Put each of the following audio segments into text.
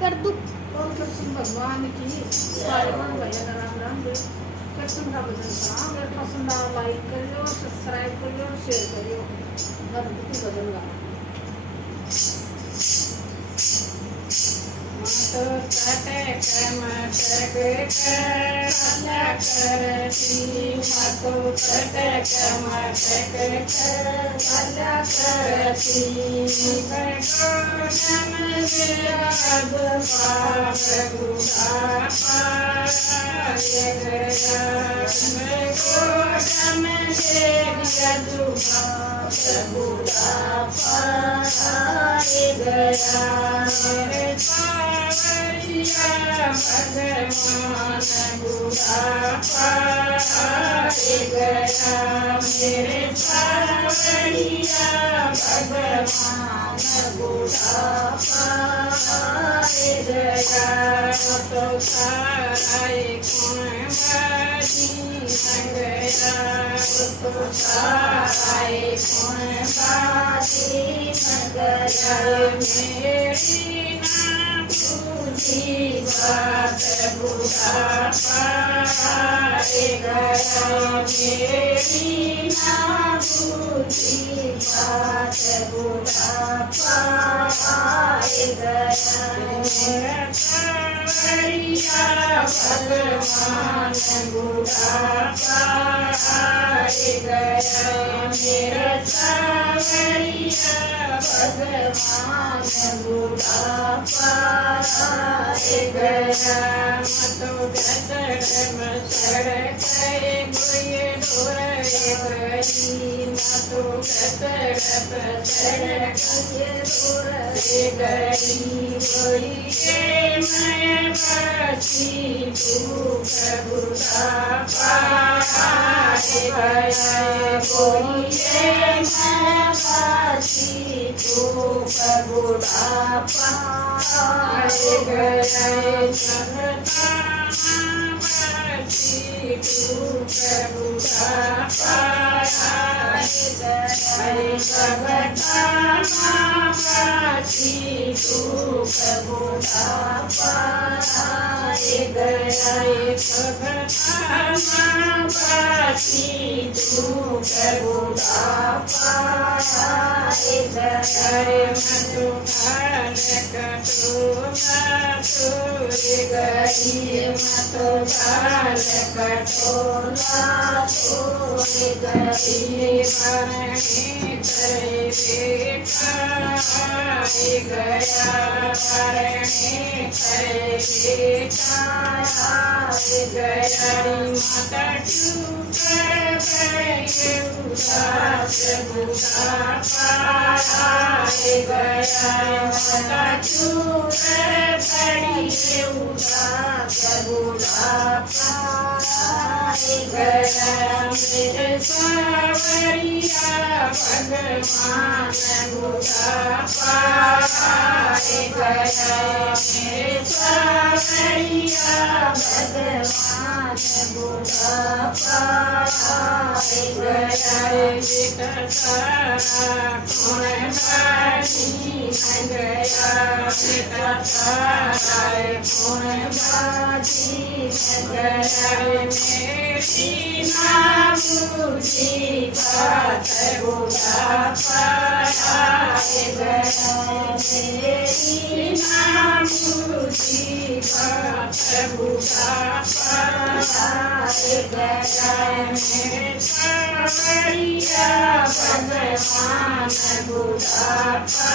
कर दू। बोल कृष्ण भगवान की सारे मन भजन राम राम देव कृष्ण का भजन करा। अगर पसंद आया लाइक करियो, सब्सक्राइब करियो, शेयर करियो। गणपति भजन गाना। मत कटक मटक कला करती, मत कटक मटक कला करती। गोडम देव पाप बुढ़ापा गया, गोडम देव पाप बुढ़ापा गया। मेरे सावरिया भगवान बुढ़ापा गया, मेरे सावरिया भगवान बुढ़ापा गया। तो सारा कौन बाजी गया, तो सारा कौन बाजी गया। मेरी ना भूली बात बुढ़ापा गया, मेरी ना भूली बात बुढ़ापा गया। मेरा सावरिया भगवान बुढ़ापा गया, मेरा सावरिया भगवान बुढ़ापा गया। मतो गदड़ मसड़ गए कोई डोर गई, मतो गदड़ मसड़ गए डोर गई। बोलिए मैं बची भूख बुढ़ापा गया, बोलिए मैं बची भूख बुढ़ापा गया। जगता बची भूख बुढ़ापा गया, जगता बची भूख बुढ़ापा गया। जगता बची भूख बुढ़ापा गया। मधु भाल कटोला तोड़ गई, मधु भाल कटोला तोड़ गई। मरणी करे बेटा गया, मरणी करे बेटा गया। माता चुप गई उदास बुढ़ापा गया, माता चुप गई उदास बुढ़ापा गया। मेरे सावरिया भगवान बुढ़ापा गया, मेरे सावरिया भगवान बुढ़ापा गया। बेटा सारा कौन बाजी गया, बेटा सारा कौन बाजी गया। मेरी ना बूझी बात बुढ़ापा गया, मेरी ना बूझी बात बुढ़ापा गया। मेरे सावरिया भगवान बुढ़ापा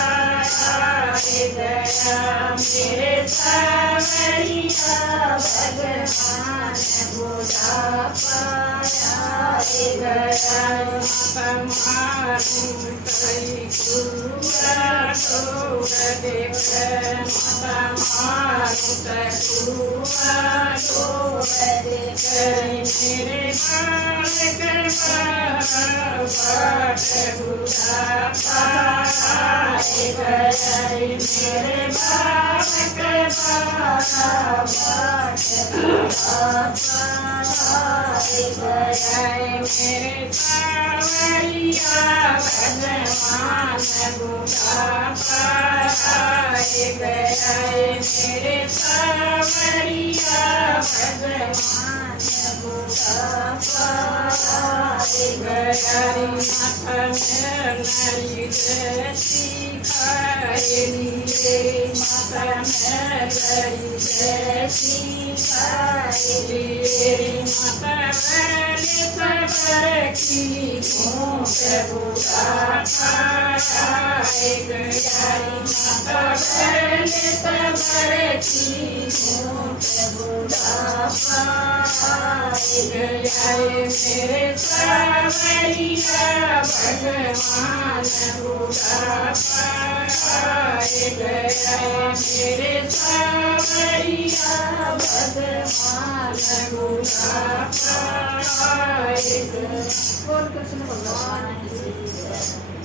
गया, मेरे सावरिया भगवान बुढ़ापा गया। मारू कई कुआ तोड़ देख, मारू कुआ तोड़ देख। मेरे बाट बुढ़ापा गया, मेरे बालक बोल कृष्ण भगवान की जय।